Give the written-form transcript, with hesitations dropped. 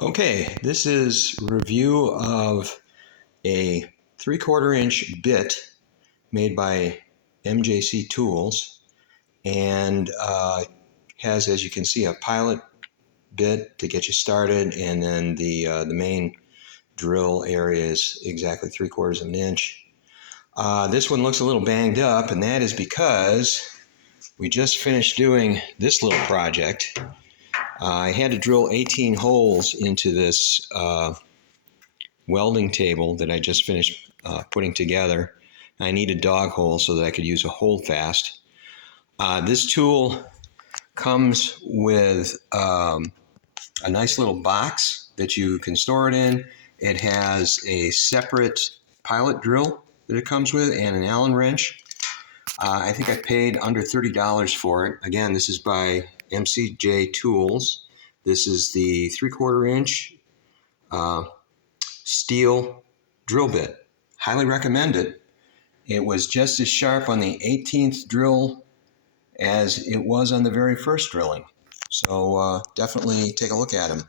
Okay, this is review of a 3/4 inch bit made by MCJ Tools, and has, as you can see, a pilot bit to get you started, and then the main drill area is exactly 3/4 of an inch. This one looks a little banged up, and that is because we just finished doing this little project. I had to drill 18 holes into this welding table that I just finished putting together. I needed dog holes so that I could use a holdfast. This tool comes with a nice little box that you can store it in. It has a separate pilot drill that it comes with and an Allen wrench. I think I paid under $30 for it. Again, this is by MCJ Tools. This is the 3/4 inch steel drill bit. Highly recommend it. It was just as sharp on the 18th drill as it was on the very first drilling. So definitely take a look at them.